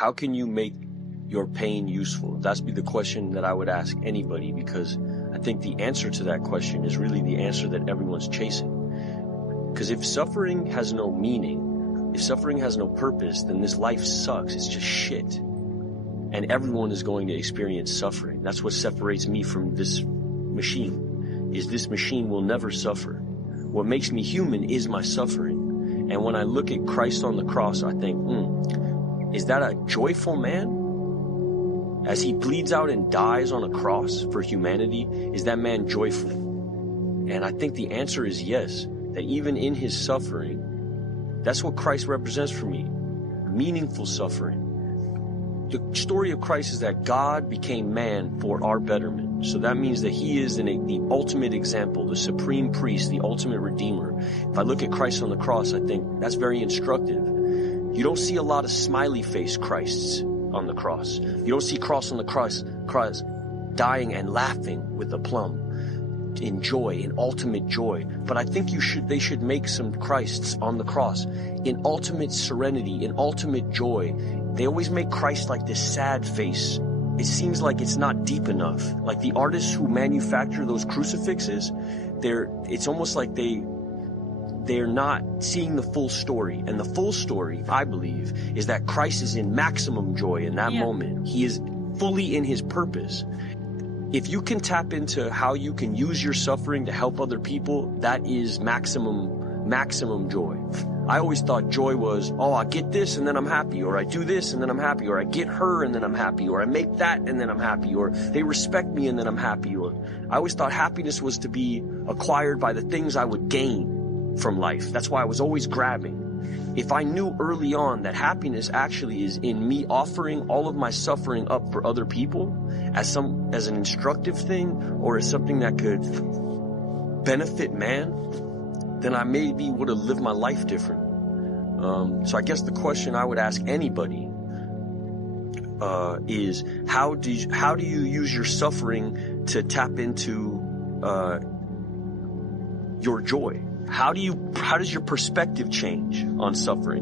How can you make your pain useful? That's be the question that I would ask anybody, because I think the answer to that question is really the answer that everyone's chasing. Because if suffering has no meaning, if suffering has no purpose, then this life sucks. It's just shit. And everyone is going to experience suffering. That's what separates me from this machine, is this machine will never suffer. What makes me human is my suffering. And when I look at Christ on the cross, I think, is that a joyful man? As he bleeds out and dies on a cross for humanity, is that man joyful? And I think the answer is yes, that even in his suffering, that's what Christ represents for me, meaningful suffering. The story of Christ is that God became man for our betterment. So that means that he is the ultimate example, the supreme priest, the ultimate redeemer. If I look at Christ on the cross, I think that's very instructive. You don't see a lot of smiley face Christs on the cross. You don't see Christ on the cross dying and laughing with aplomb, in joy, in ultimate joy. But I think they should make some Christs on the cross in ultimate serenity, in ultimate joy. They always make Christ like this sad face. It seems like it's not deep enough. Like the artists who manufacture those crucifixes, it's almost like they're not seeing the full story. And the full story, I believe, is that Christ is in maximum joy in that moment. He is fully in his purpose. If you can tap into how you can use your suffering to help other people, that is maximum joy. I always thought joy was, I get this and then I'm happy, or I do this and then I'm happy, or I get her and then I'm happy, or I make that and then I'm happy, or they respect me and then I'm happy. Or I always thought happiness was to be acquired by the things I would gain from life. That's why I was always grabbing. If I knew early on that happiness actually is in me offering all of my suffering up for other people as an instructive thing, or as something that could benefit man, then I maybe would have lived my life different. So I guess the question I would ask anybody is how do you use your suffering to tap into your joy? How does your perspective change on suffering?